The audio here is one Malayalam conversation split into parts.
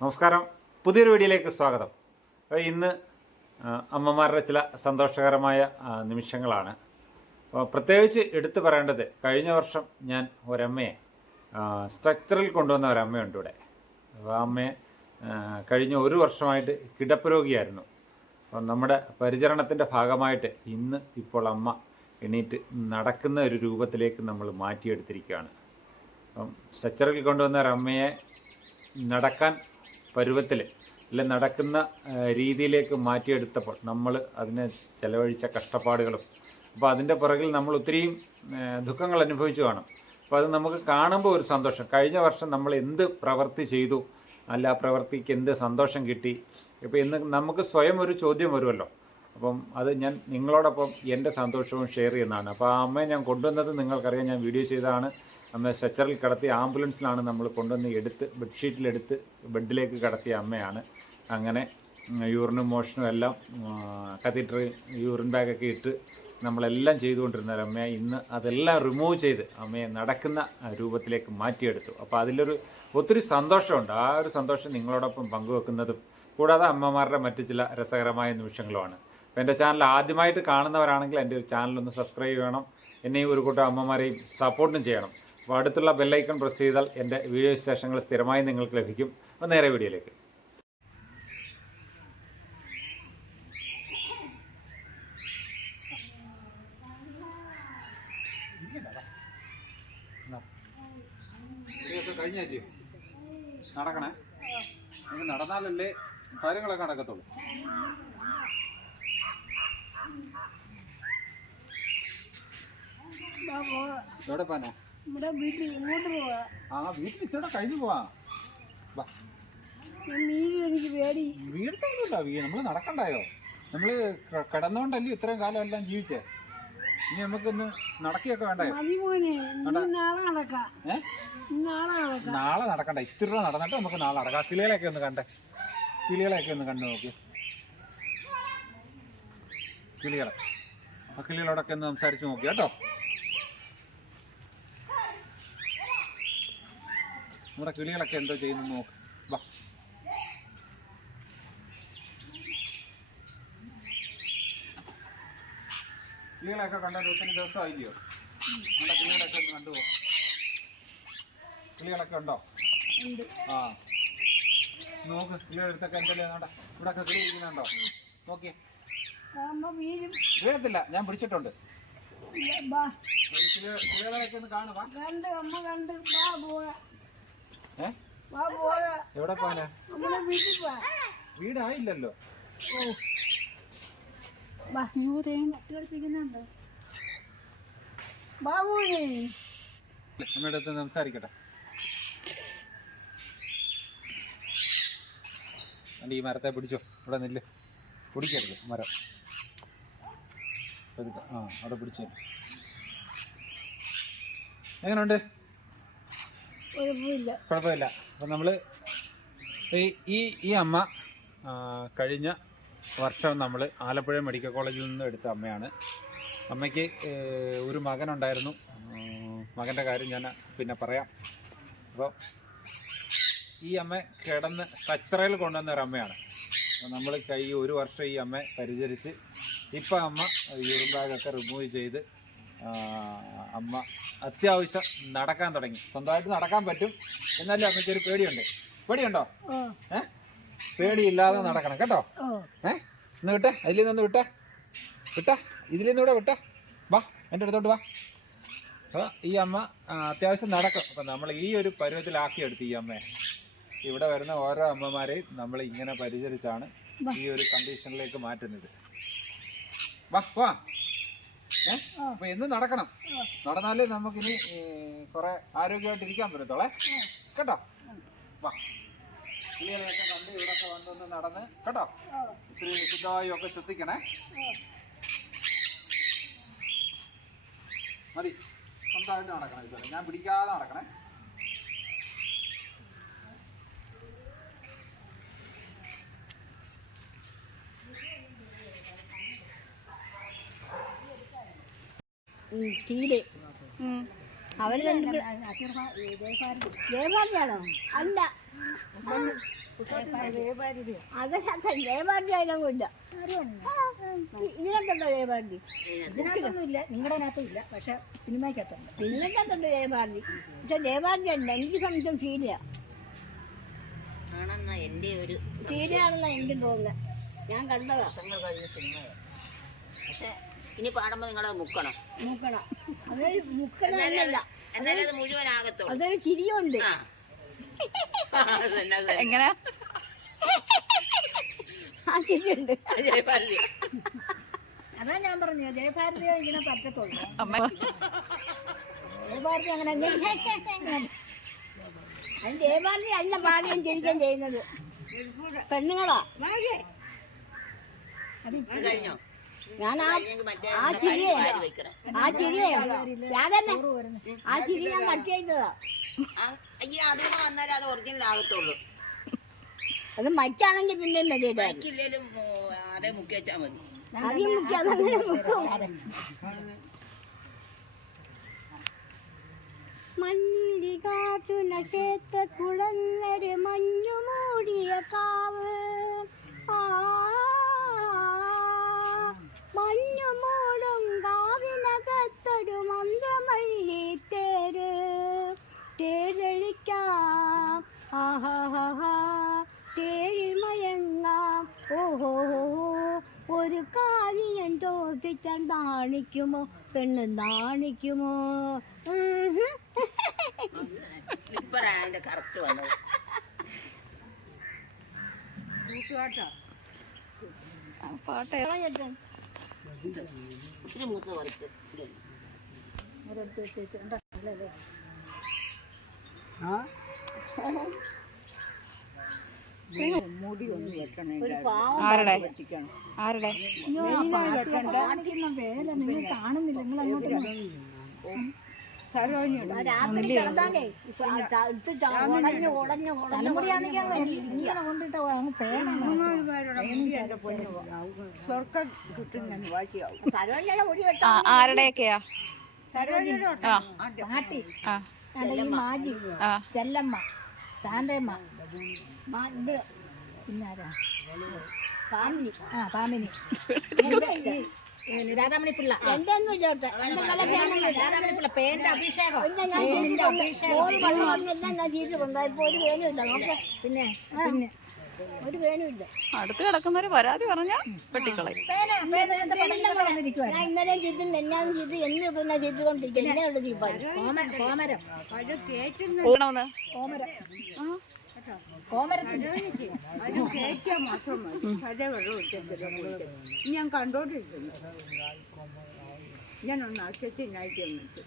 നമസ്കാരം. പുതിയൊരു വീഡിയോയിലേക്ക് സ്വാഗതം. ഇന്ന് അമ്മമാരുടെ ചില സന്തോഷകരമായ നിമിഷങ്ങളാണ്. പ്രത്യേകിച്ച് എടുത്തു പറയേണ്ടത് കഴിഞ്ഞ വർഷം ഞാൻ ഒരമ്മയെ സ്ട്രക്ചറിൽ കൊണ്ടുവന്ന ഒരമ്മയുണ്ട് ഇവിടെ. അപ്പോൾ അമ്മയെ കഴിഞ്ഞ ഒരു വർഷമായിട്ട് കിടപ്പ് രോഗിയായിരുന്നു. നമ്മുടെ പരിചരണത്തിന്റെ ഭാഗമായിട്ട് ഇന്ന് ഇപ്പോൾ അമ്മ എണീറ്റ് നടക്കുന്ന ഒരു രൂപത്തിലേക്ക് നമ്മൾ മാറ്റിയെടുത്തിരിക്കുകയാണ്. അപ്പം സ്ട്രക്ചറിൽ കൊണ്ടുവന്ന ഒരമ്മയെ നടക്കാൻ പരുവത്തിൽ അല്ല നടക്കുന്ന രീതിയിലേക്ക് മാറ്റിയെടുത്തപ്പോൾ നമ്മൾ അതിനെ ചെലവഴിച്ച കഷ്ടപ്പാടുകളും അപ്പോൾ അതിന്റെ പുറകിൽ നമ്മൾ ഒത്തിരിയും ദുഃഖങ്ങൾ അനുഭവിച്ചു കാണും. അപ്പോൾ അത് നമുക്ക് കാണുമ്പോൾ ഒരു സന്തോഷം. കഴിഞ്ഞ വർഷം നമ്മൾ എന്ത് പ്രവൃത്തി ചെയ്തു? അല്ല ആ പ്രവൃത്തിക്ക് എന്ത് സന്തോഷം കിട്ടി? ഇപ്പോൾ ഇന്ന് നമുക്ക് സ്വയം ഒരു ചോദ്യം വരുമല്ലോ. അപ്പം അത് ഞാൻ നിങ്ങളോടൊപ്പം എന്റെ സന്തോഷവും ഷെയർ ചെയ്യുന്നതാണ്. അപ്പോൾ ആ അമ്മയെ ഞാൻ കൊണ്ടുവന്നത് നിങ്ങൾക്കറിയാം. ഞാൻ വീഡിയോ ചെയ്തതാണ്. അമ്മ സ്ട്രെച്ചറിൽ കിടത്തി ആംബുലൻസിലാണ് നമ്മൾ കൊണ്ടുവന്ന് എടുത്ത് ബെഡ്ഷീറ്റിലെടുത്ത് ബെഡിലേക്ക് കടത്തിയ അമ്മയാണ്. അങ്ങനെ യൂറിനും മോഷനും എല്ലാം കത്തീറ്റർ യൂറിൻ ബാഗൊക്കെ ഇട്ട് നമ്മളെല്ലാം ചെയ്തുകൊണ്ടിരുന്ന അമ്മയെ ഇന്ന് അതെല്ലാം റിമൂവ് ചെയ്ത് അമ്മയെ നടക്കുന്ന രൂപത്തിലേക്ക് മാറ്റിയെടുത്തു. അപ്പോൾ അതിലൊരു ഒത്തിരി സന്തോഷമുണ്ട്. ആ ഒരു സന്തോഷം നിങ്ങളോടൊപ്പം പങ്കുവെക്കുന്നതും കൂടാതെ അമ്മമാരുടെ മറ്റു ചില രസകരമായ നിമിഷങ്ങളുമാണ്. അപ്പോൾ എന്റെ ചാനൽ ആദ്യമായിട്ട് കാണുന്നവരാണെങ്കിൽ എന്റെ ഒരു ചാനലൊന്ന് സബ്സ്ക്രൈബ് ചെയ്യണം. എന്നെയും ഒരു കൂട്ടം അമ്മമാരെയും സപ്പോർട്ടും ചെയ്യണം. അപ്പോൾ അടുത്തുള്ള ബെല്ലൈക്കൺ പ്രസ് ചെയ്താൽ എന്റെ വീഡിയോ വിശേഷങ്ങൾ സ്ഥിരമായി നിങ്ങൾക്ക് ലഭിക്കും. അപ്പോൾ നേരെ വീഡിയോയിലേക്ക്. കഴിഞ്ഞ നടക്കണേ. നിങ്ങൾ നടന്നാലല്ലേ കാര്യങ്ങളൊക്കെ നടക്കത്തുള്ളൂ. എവിടെ പോനാ നമ്മുടെ വീട്ടിൽ ഇങ്ങോട്ട് പോവാ. ആ വീട്ടിൽ ഇച്ചിരി കഴിഞ്ഞു പോവാ. വാ. ഞാൻ മീൻ എനിക്ക് പേടി. വീട്ടിലൊന്നുമില്ല വീ നമ്മൾ നടക്കണ്ടായോ? നമ്മൾ കിടന്നുകൊണ്ടല്ലേ ഇത്രയും കാലം എല്ലാം ജീവിച്ചേ? ഇനി നമുക്കൊന്ന് നടക്കുകയൊക്കെ വേണ്ടേ. നാളെ നടക്കണ്ട ഇത്തിരി രൂപ നടന്നിട്ട് നമുക്ക് നാളെ നടക്കാം. കിളികളെയൊക്കെ ഒന്ന് കണ്ടേ. കിളികളെയൊക്കെ ഒന്ന് കണ്ടു നോക്കി. കിളികളെ. ആ കിളികളോടൊക്കെ ഒന്ന് സംസാരിച്ച് നോക്കി കേട്ടോ. നമ്മുടെ കിളികളൊക്കെ എന്തോ ചെയ്യുന്നു നോക്ക്. വാ. കിളികളെയൊക്കെ കണ്ടാൽ ഒത്തിരി ദിവസമായില്ലയോ നമ്മുടെ കിളികളൊക്കെ ഒന്ന് കണ്ടുപോ കിളികളൊക്കെ ഉണ്ടോ? ആ. നോക്ക് കിളിയുടെ അടുത്തൊക്കെ എന്തല്ലേ വേണ്ട ഇവിടെ ഒക്കെ കിളി ഇരിക്കുന്നുണ്ടോ? നോക്കിയേ. കാണുമ്പോ വീഴത്തില്ല ഞാൻ പിടിച്ചിട്ടുണ്ട്. കിളികളൊക്കെ ഒന്ന് കാണുവാ. കണ്ട് അമ്മ കണ്ട്. എവിടെ പോകാനാ? നമ്മുടെ വീട്ടിൽ പോവാ വീടായില്ലല്ലോ നമ്മുടെ അടുത്ത് സംസാരിക്കട്ടെ. ഈ മരത്തെ പിടിച്ചോ? ഇവിടെ നെല്ല്. പിടിക്കരുത് മരം. ആ അവിടെ പിടിച്ചു എങ്ങനെയുണ്ട് കുഴപ്പമില്ല. അപ്പം നമ്മൾ ഈ ഈ ഈ അമ്മ കഴിഞ്ഞ വർഷം നമ്മൾ ആലപ്പുഴ മെഡിക്കൽ കോളേജിൽ നിന്ന് എടുത്ത അമ്മയാണ്. അമ്മയ്ക്ക് ഒരു മകനുണ്ടായിരുന്നു. മകന്റെ കാര്യം ഞാൻ പിന്നെ പറയാം. അപ്പോൾ ഈ അമ്മ കിടന്ന് സ്ട്രക്ചറയിൽ കൊണ്ടുവന്ന ഒരു അമ്മയാണ്. നമ്മൾ കൈ ഒരു വർഷം ഈ അമ്മ പരിചരിച്ച് ഇപ്പം അമ്മ യൂറിൻ ബാഗൊക്കെ റിമൂവ് ചെയ്ത് അമ്മ അത്യാവശ്യം നടക്കാൻ തുടങ്ങി. സ്വന്തമായിട്ട് നടക്കാൻ പറ്റും എന്നാലും അമ്മയ്ക്ക് ഒരു പേടിയുണ്ട്. പേടിയുണ്ടോ? ഏ? പേടിയില്ലാതെ നടക്കണം. കേട്ടോ? ഏ? ഒന്ന് വിട്ടെ? അതിൽ നിന്ന് വിട്ടെ? വിട്ടാ? ഇതിൽ നിന്ന് ഇവിടെ വിട്ടാ? വാ എന്റെ അടുത്തോട്ട് വാ. അപ്പോൾ ഈ അമ്മ അത്യാവശ്യം നടക്കും. അപ്പം നമ്മൾ ഈ ഒരു പരുവത്തിലാക്കിയെടുത്ത് ഈ അമ്മയെ. ഇവിടെ വരുന്ന ഓരോ അമ്മമാരെയും നമ്മൾ ഇങ്ങനെ പരിചരിച്ചാണ് ഈ ഒരു കണ്ടീഷനിലേക്ക് മാറ്റുന്നത്. വാ വാ. അപ്പൊ എന്ന് നടക്കണം. നടന്നാലേ നമുക്കിനി ഇനി കുറെ ആരോഗ്യമായിട്ട് ഇരിക്കാൻ പറ്റത്തോളെ കേട്ടോ? വാ. കിളികളെയൊക്കെ കണ്ട് ഇവിടൊക്കെ വന്നൊന്ന് നടന്ന് കേട്ടോ? ഇത്തിരി ശുദ്ധമായി ഒക്കെ ശ്വസിക്കണേ മതി. സ്വന്തമായിട്ട് നടക്കണം ഇതുപോലെ ഞാൻ പിടിക്കാതെ നടക്കണേ. തീരെ അല്ല. ഇതിനകത്തുണ്ടോ നിങ്ങളുടെ പക്ഷെ സിനിമയ്ക്കകത്തുണ്ട്. ദേവാരി പക്ഷെ ദേവാരി അല്ല എനിക്ക് സംശയം ആണെന്ന എന്റെ ഒരു ഷീലയാണെന്നാ എനിക്ക് തോന്നുന്നത് ഞാൻ കണ്ടതാ. വർഷങ്ങൾ കഴിഞ്ഞ സിനിമയാണ് പക്ഷെ ഇനി പാടുമ്പോ നിങ്ങളത് മുക്കണം. മുക്കണം. അതൊരു മുക്കലല്ല എന്നാലും അത് മുഴുവനാകത്തുള്ളൂ അതൊരു ചിരിയുണ്ട്. ആ. അത് തന്നെ, അത് തന്നെ. എങ്ങനെ? ആ ചിരിയുണ്ട്. അതാ ഞാൻ പറഞ്ഞു ജയഭാരതി ഇങ്ങനെ പറ്റത്തുള്ളൂ. അമ്മ. ജയഭാരതി അങ്ങനെ അത് ജയഭാരതി അല്ല പാടുകയും ചിരിക്കുകയും ചെയ്യുന്നത്. പെണ്ണുങ്ങളാ. കഴിഞ്ഞോ? ഞാൻ ആ ആ ചിരിയെ ആ ചിരിയെ ഞാതന്നെ ആ ചിരി ഞാൻ കട്ട് ചെയ്തതാ വന്നാലേ അത് ഒറിജിനൽ ആകത്തുള്ളൂ അത് മറ്റാണെങ്കിൽ പിന്നെയും ബാക്കിയില്ലേലും ഓ, അതേ മുക്കി വെച്ചാൽ മതി. ആദ്യം മുക്കി അതങ്ങനെ മുക്കും മല്ലികാർജുന ക്ഷേത്ര കുളങ്ങര് മഞ്ഞു മൂടിയ കാവ്. ആ മഞ്ഞു മൂടും കാവിനകത്തൊരു മന്ത്രമല്ലി തേര്. തേരഴിക്കാം. ആഹാഹാ തേരിൽ മയങ്ങാം ഓഹോ ഒരു കാര്യം തോപ്പിച്ചാൽ നാണിക്കുമോ? പെണ്ണ് നാണിക്കുമോ? അതിന്റെ കറക്റ്റ് വന്നത്. പാട്ടെ. ഇച്ചിരി മൂത്ത് പറിച്ച് ഒരു പാവം ആരുടെ? ആരുടെ? കാണിക്കുന്ന വേല നിങ്ങൾ കാണുന്നില്ല. നിങ്ങൾ അങ്ങോട്ട് സരോജയുടെ മുടി വെട്ടാ ആരുടെയൊക്കെയാ? ആ പാട്ടി ആ. അല്ല ഈ മാജി ആ. ചെല്ലമ്മ സാന്തമ്മ ഇത് പിന്നാരാ പാമിനി ആ. പാമിനി രാധാമണി പിള്ള എന്റെ ഒന്നും ഇല്ലോട്ടെ എന്റെ രാധാമണി പിള്ള അഭിഷേകം. ഞാൻ ഒരു പേനും ഇല്ല നോക്ക്. പിന്നെ പിന്നെ. ഒരു പേനും ഇല്ല. അടുത്ത് കിടക്കുന്നവര് പരാതി പറഞ്ഞാ വെട്ടിക്കളയും. വന്നിരിക്കുവായിരുന്നു. ഞാൻ ഇന്നലെയും ചെയ്തു മെന്നാന്നും ചെയ്തു എന്ന് പിന്നെ ചെയ്തുകൊണ്ടിരിക്കും എന്നെ ഉള്ളു കോമ കോമരം. കോമരം. ഞാൻ കണ്ടോണ്ടിരിക്കുന്നു. ഞാനൊന്ന് അച്ഛനായിട്ട് വന്നിട്ട്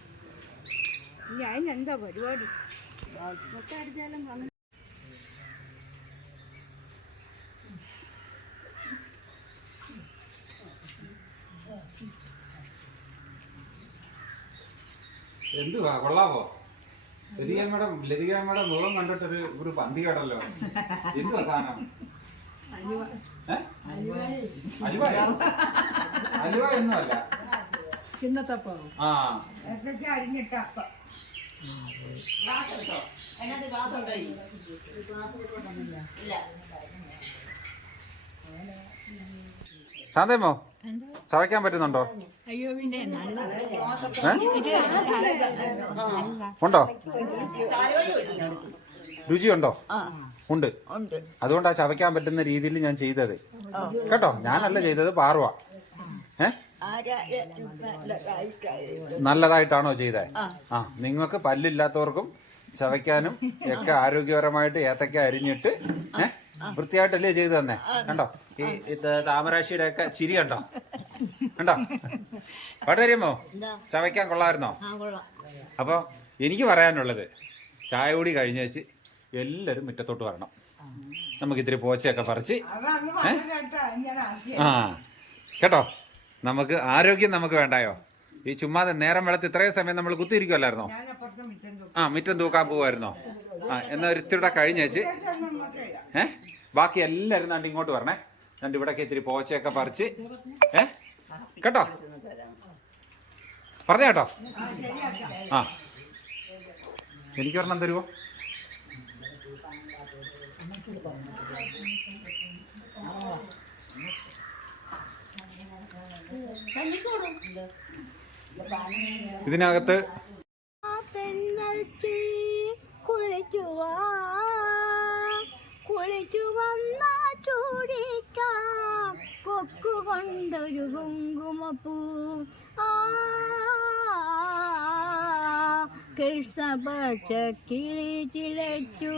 ഞാൻ എന്താ പരിപാടി? എന്തുവാ? കൊള്ളാവോ? ലതികമ്മയുടെ ലതികമ്മയുടെ മുഖം കണ്ടിട്ടൊരു ഒരു പന്തി കടല്ലോ എന്തുവാ സാധനം? അലുവ? അലുവ? ഒന്നുമല്ല. ചിന്നത്തപ്പം. ആ. ഗ്ലാസ് എടുത്തോ ഗ്ലാസ് ഉണ്ടോ? ഇല്ല. ശാന്തേമോ ചവയ്ക്കാൻ പറ്റുന്നുണ്ടോ? അയ്യോ പിന്നെ? ഉണ്ടോ? രുചിയുണ്ടോ? ഉണ്ട്. ഉണ്ട്. അതുകൊണ്ടാ ചവയ്ക്കാൻ പറ്റുന്ന രീതിയിൽ ഞാൻ ചെയ്തത്. കേട്ടോ? ഞാനല്ല ചെയ്തത് പാർവ ഏ? നല്ലതായിട്ടാണോ ചെയ്തത് ആ. നിങ്ങൾക്ക് പല്ലില്ലാത്തവർക്കും ചവയ്ക്കാനും ഒക്കെ ആരോഗ്യപരമായിട്ട് ഏത്തക്ക അരിഞ്ഞിട്ട് ഏഹ് വൃത്തിയായിട്ടല്ലേ ചെയ്തു തന്നെ കണ്ടോ? ഈ താമരാശിയുടെ ഒക്കെ ചിരി കണ്ടോ? കണ്ടോ? പാട്ടറിയുമോ ചവയ്ക്കാൻ കൊള്ളാമായിരുന്നോ? അപ്പോൾ എനിക്ക് പറയാനുള്ളത് ചായ കൂടി കഴിഞ്ഞ വെച്ച് എല്ലാവരും മുറ്റത്തോട്ട് വരണം. നമുക്ക് ഇത്തിരി പോച്ചയൊക്കെ പറിച്ച്? ആ കേട്ടോ? നമുക്ക് ആരോഗ്യം നമുക്ക് വേണ്ടായോ? ഈ ചുമ്മാതെ നേരം വെള്ളത്ത് ഇത്രയും സമയം നമ്മൾ കുത്തിയിരിക്കുമല്ലായിരുന്നോ ആ മുറ്റം തൂക്കാൻ പോവായിരുന്നോ? ആ എന്നാ ഒരു ഇത്തിരി കഴിഞ്ഞ് വെച്ച് ഏ? ബാക്കി എല്ലാവരും നാണ്ട് ഇങ്ങോട്ട് വരണേ. രണ്ട് ഇവിടേക്ക് ഇത്തിരി പോച്ചയൊക്കെ പറിച്ച് ഏ? കേട്ടോ? പറഞ്ഞ കേട്ടോ ആ. എനിക്കൊരെണ്ണം തരുമോ ഇതിനകത്ത് കുളിച്ചു വന്നാ ചൂടിക്കാം. കൊക്കു കൊണ്ടൊരു കുങ്കുമപ്പൂ. ആ കൃഷ്ണപക്ഷ കിളി ചിലച്ചു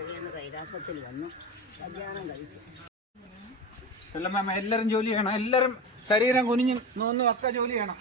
ഭാരതീയ കൈലാസത്തിൽ വന്നു. കല്യാണം കഴിച്ചു. ചെല്ലമ്മ എല്ലാവരും ജോലി ചെയ്യണം. എല്ലാവരും ശരീരം കുനിഞ്ഞു നോന്നും ഒക്കെ ജോലി ചെയ്യണം.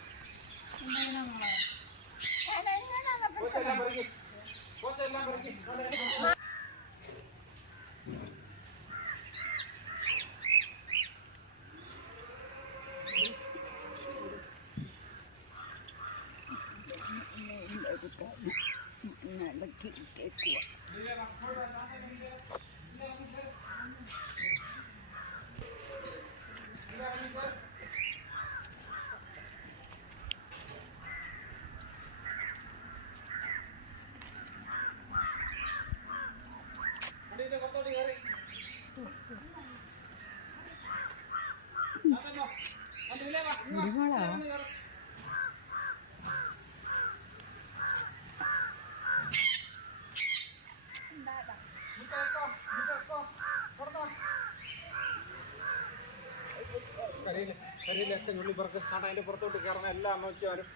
കരിയിലൊക്കെ ഞുള്ളിപ്പുറത്ത് അതിന്റെ പുറത്തോട്ട് കയറുന്ന എല്ലാ അമ്മച്ചാരും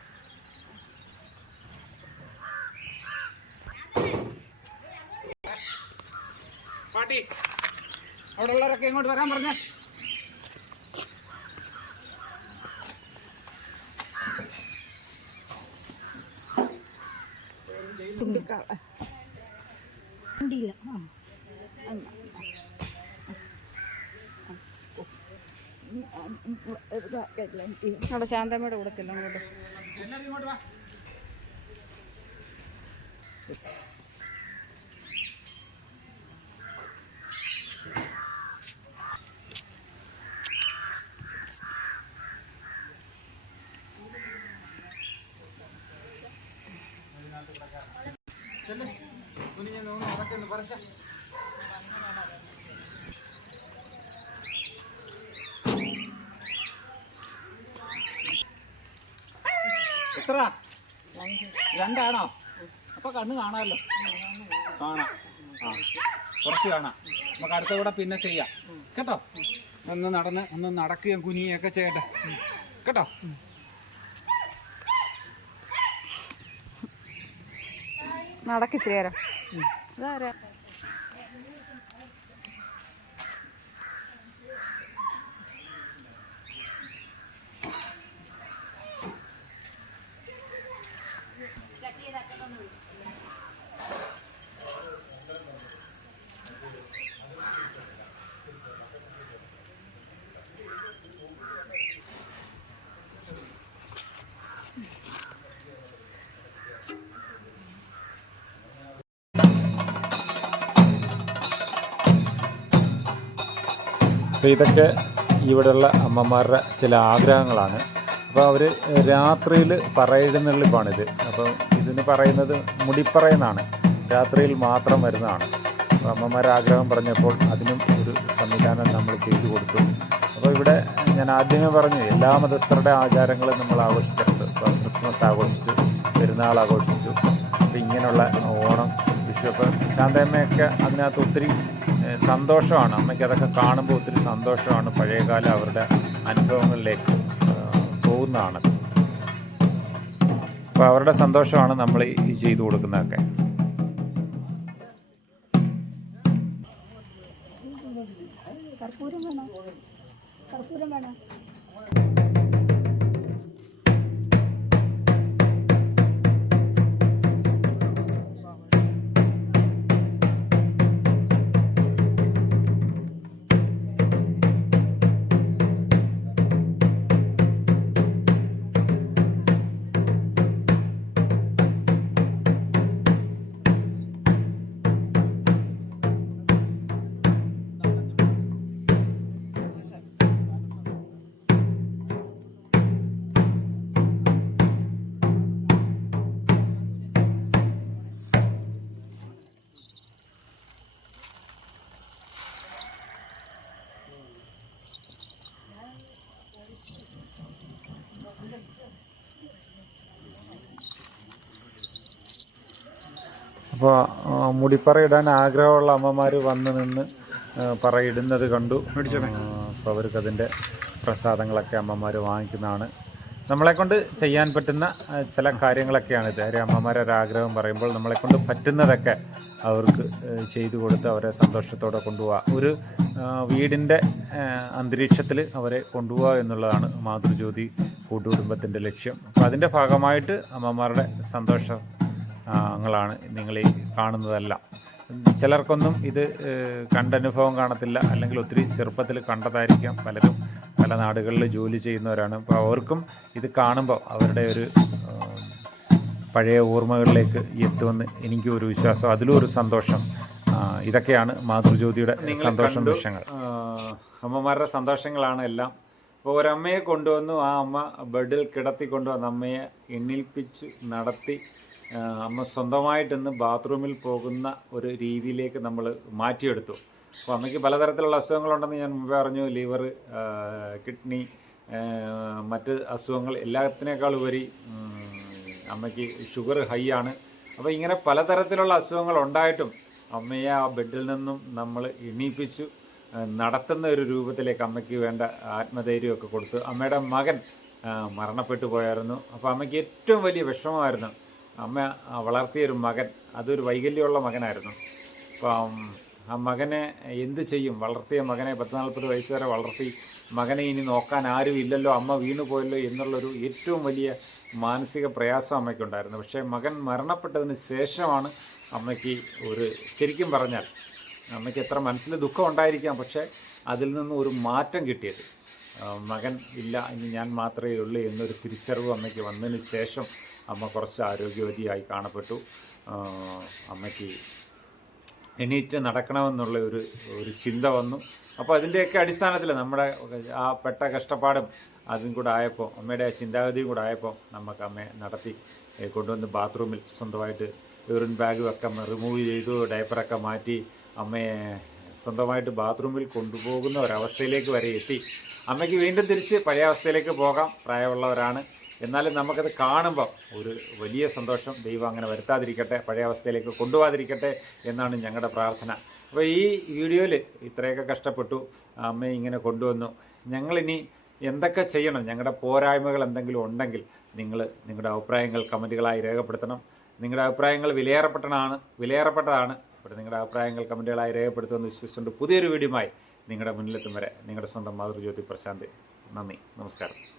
പാട്ടി അവിടെ ഉള്ളവരൊക്കെ ഇങ്ങോട്ട് വരാൻ പറഞ്ഞേ കണ്ടില്ല ആ അവിടെ ശാന്തമ്മയുടെ കൂടെ ചെല്ലാം അങ്ങോട്ട്. ചെല്ലേ ഇങ്ങോട്ട് വാ. ഒന്ന് നിന്ന് ഒന്ന് പറിച്ച എത്ര രണ്ടാണോ? അപ്പൊ കണ്ണ് കാണാമല്ലോ. കാണാം. കുറച്ച് കാണാം. നമുക്ക് അടുത്ത കൂടെ പിന്നെ ചെയ്യാം. കേട്ടോ? ഒന്ന് നടന്ന് ഒന്ന് നടക്കുകയും കുനിയൊക്കെ ചെയ്യട്ടെ. കേട്ടോ? നടക്കിച്ചേരാം അതാരാ അപ്പോൾ ഇതൊക്കെ ഇവിടെയുള്ള അമ്മമാരുടെ ചില ആഗ്രഹങ്ങളാണ്. അപ്പോൾ അവർ രാത്രിയിൽ പറയെഴുന്നള്ളിപ്പാണിത് അപ്പോൾ ഇതിന് പറയുന്നത് മുടിപ്പറയെന്നാണ്. രാത്രിയിൽ മാത്രം വരുന്നതാണ്. അപ്പോൾ അമ്മമാർ ആഗ്രഹം പറഞ്ഞപ്പോൾ അതിനും ഒരു സംവിധാനം നമ്മൾ ചെയ്തു കൊടുത്തു. അപ്പോൾ ഇവിടെ ഞാൻ ആദ്യമേ പറഞ്ഞു എല്ലാ മതസ്ഥരുടെ ആചാരങ്ങളും നമ്മൾ ആഘോഷിച്ചിട്ടുണ്ട്. ക്രിസ്മസ് ആഘോഷിച്ചു പെരുന്നാൾ ആഘോഷിച്ചു. അപ്പോൾ ഇങ്ങനെയുള്ള ഓണം വിഷു അപ്പോൾ ശാന്തമ്മയൊക്കെ അതിനകത്ത് ഒത്തിരി സന്തോഷമാണ്. അമ്മയ്ക്ക് അതൊക്കെ കാണുമ്പോൾ ഒത്തിരി സന്തോഷമാണ് പഴയകാല അവരുടെ അനുഭവങ്ങളിലേക്ക് പോകുന്നതാണ്. അപ്പോൾ അവരുടെ സന്തോഷമാണ് നമ്മൾ ഈ ചെയ്തു കൊടുക്കുന്നതൊക്കെ. കർപ്പൂരം വേണം? കർപ്പൂരം വേണം? അപ്പോൾ മുടിപ്പറ ഇടാൻ ആഗ്രഹമുള്ള അമ്മമാർ വന്ന് നിന്ന് പറ പറയിടുന്നത് കണ്ടു. അപ്പോൾ അവർക്ക് അതിന്റെ പ്രസാദങ്ങളൊക്കെ അമ്മമാർ വാങ്ങിക്കുന്നതാണ്. നമ്മളെക്കൊണ്ട് ചെയ്യാൻ പറ്റുന്ന ചില കാര്യങ്ങളൊക്കെയാണ് ഇത്. ഒരു അമ്മമാരെ ഒരു ആഗ്രഹം പറയുമ്പോൾ നമ്മളെക്കൊണ്ട് പറ്റുന്നതൊക്കെ അവർക്ക് ചെയ്തു കൊടുത്ത് അവരെ സന്തോഷത്തോടെ കൊണ്ടുപോവുക ഒരു വീടിന്റെ അന്തരീക്ഷത്തിൽ അവരെ കൊണ്ടുപോവുക എന്നുള്ളതാണ് മാതൃജ്യോതി കൂട്ടുകുടുംബത്തിന്റെ ലക്ഷ്യം. അപ്പോൾ അതിന്റെ ഭാഗമായിട്ട് അമ്മമാരുടെ സന്തോഷം ങ്ങളാണ് നിങ്ങൾ ഈ കാണുന്നതെല്ലാം. ചിലർക്കൊന്നും ഇത് കണ്ട കണ്ടനുഭവം കാണത്തില്ല. അല്ലെങ്കിൽ ഒത്തിരി ചെറുപ്പത്തിൽ കണ്ടതായിരിക്കാം പലരും. പല നാടുകളിൽ ജോലി ചെയ്യുന്നവരാണ്. അപ്പോൾ അവർക്കും ഇത് കാണുമ്പോൾ അവരുടെ ഒരു പഴയ ഓർമ്മകളിലേക്ക് എത്തുമെന്ന് എനിക്കും ഒരു വിശ്വാസം അതിലും ഒരു സന്തോഷം. ഇതൊക്കെയാണ് മാതൃജ്യോതിയുടെ സന്തോഷ നിമിഷങ്ങൾ അമ്മമാരുടെ സന്തോഷങ്ങളാണ് എല്ലാം. അപ്പോൾ ഒരമ്മയെ കൊണ്ടുവന്നു ആ അമ്മ ബെഡിൽ കിടത്തി കൊണ്ടുവന്ന അമ്മയെ എണ്ണിൽപ്പിച്ച് നടത്തി. അമ്മ സ്വന്തമായിട്ടിന്ന് ബാത്റൂമിൽ പോകുന്ന ഒരു രീതിയിലേക്ക് നമ്മൾ മാറ്റിയെടുത്തു. അപ്പോൾ അമ്മയ്ക്ക് പലതരത്തിലുള്ള അസുഖങ്ങളുണ്ടെന്ന് ഞാൻ മുമ്പേ പറഞ്ഞു. ലിവർ കിഡ്നി മറ്റ് അസുഖങ്ങൾ എല്ലാത്തിനേക്കാൾ ഉപരി അമ്മയ്ക്ക് ഷുഗർ ഹൈ ആണ്. അപ്പോൾ ഇങ്ങനെ പലതരത്തിലുള്ള അസുഖങ്ങൾ ഉണ്ടായിട്ടും അമ്മയെ ആ ബെഡിൽ നിന്നും നമ്മൾ എണീപ്പിച്ചു. നടത്തുന്ന ഒരു രൂപത്തിലേക്ക് അമ്മയ്ക്ക് വേണ്ട ആത്മധൈര്യമൊക്കെ കൊടുത്തു. അമ്മയുടെ മകൻ മരണപ്പെട്ടു പോയായിരുന്നു. അപ്പോൾ അമ്മയ്ക്ക് ഏറ്റവും വലിയ വിഷമമായിരുന്നു അമ്മ വളർത്തിയൊരു മകൻ. അതൊരു വൈകല്യമുള്ള മകനായിരുന്നു. അപ്പം ആ മകനെ എന്ത് ചെയ്യും? വളർത്തിയ മകനെ പത്ത് നാൽപ്പത് വയസ്സ് വരെ വളർത്തി മകനെ ഇനി നോക്കാൻ ആരും ഇല്ലല്ലോ അമ്മ വീണു പോയല്ലോ എന്നുള്ളൊരു ഏറ്റവും വലിയ മാനസിക പ്രയാസം അമ്മയ്ക്കുണ്ടായിരുന്നു. പക്ഷേ മകൻ മരണപ്പെട്ടതിന് ശേഷമാണ് അമ്മയ്ക്ക് ഒരു ശരിക്കും പറഞ്ഞാൽ അമ്മയ്ക്ക് എത്ര മനസ്സിൽ ദുഃഖം ഉണ്ടായിരിക്കാം. പക്ഷേ അതിൽ നിന്ന് ഒരു മാറ്റം കിട്ടിയത്. മകൻ ഇല്ല ഇനി ഞാൻ മാത്രമേ ഉള്ളൂ എന്നൊരു തിരിച്ചറിവ് അമ്മയ്ക്ക് വന്നതിന് ശേഷം അമ്മ കുറച്ച് ആരോഗ്യവതിയായി കാണപ്പെട്ടു. അമ്മയ്ക്ക് എണീറ്റ് നടക്കണമെന്നുള്ള ഒരു ഒരു ചിന്ത വന്നു. അപ്പോൾ അതിന്റെയൊക്കെ അടിസ്ഥാനത്തിൽ നമ്മുടെ ആ പെട്ട കഷ്ടപ്പാടും അതും കൂടെ ആയപ്പോൾ അമ്മയുടെ ആ ചിന്താഗതിയും കൂടെ ആയപ്പോൾ നമുക്ക് അമ്മയെ നടത്തി കൊണ്ടുവന്ന് ബാത്റൂമിൽ സ്വന്തമായിട്ട് യൂറിൻ ബാഗും ഒക്കെ റിമൂവ് ചെയ്തു ഡയപ്പറൊക്കെ മാറ്റി അമ്മയെ സ്വന്തമായിട്ട് ബാത്റൂമിൽ കൊണ്ടുപോകുന്ന ഒരവസ്ഥയിലേക്ക് വരെ എത്തി. അമ്മയ്ക്ക് വീണ്ടും തിരിച്ച് പഴയ അവസ്ഥയിലേക്ക് പോകാം. പ്രായമുള്ളവരാണ്. എന്നാലും നമുക്കത് കാണുമ്പോൾ ഒരു വലിയ സന്തോഷം ദൈവം അങ്ങനെ വരുത്താതിരിക്കട്ടെ പഴയ അവസ്ഥയിലേക്ക് കൊണ്ടുപോകാതിരിക്കട്ടെ എന്നാണ് ഞങ്ങളുടെ പ്രാർത്ഥന. അപ്പോൾ ഈ വീഡിയോയിൽ ഇത്രയൊക്കെ കഷ്ടപ്പെട്ടു അമ്മയെ ഇങ്ങനെ കൊണ്ടുവന്നു. ഞങ്ങളിനി എന്തൊക്കെ ചെയ്യണം ഞങ്ങളുടെ പോരായ്മകൾ എന്തെങ്കിലും ഉണ്ടെങ്കിൽ നിങ്ങൾ നിങ്ങളുടെ അഭിപ്രായങ്ങൾ കമന്റുകളായി രേഖപ്പെടുത്തണം. നിങ്ങളുടെ അഭിപ്രായങ്ങൾ വിലയേറപ്പെട്ടതാണ് വിലയേറപ്പെട്ടതാണ് ഇവിടെ നിങ്ങളുടെ അഭിപ്രായങ്ങൾ കമന്റുകളായി രേഖപ്പെടുത്തുമെന്ന് വിശ്വസിച്ചുകൊണ്ട് പുതിയൊരു വീഡിയോയുമായി നിങ്ങളുടെ മുന്നിലെത്തും വരെ. നിങ്ങളുടെ സ്വന്തം മാതൃജ്യോതി പ്രശാന്ത്. നന്ദി നമസ്കാരം.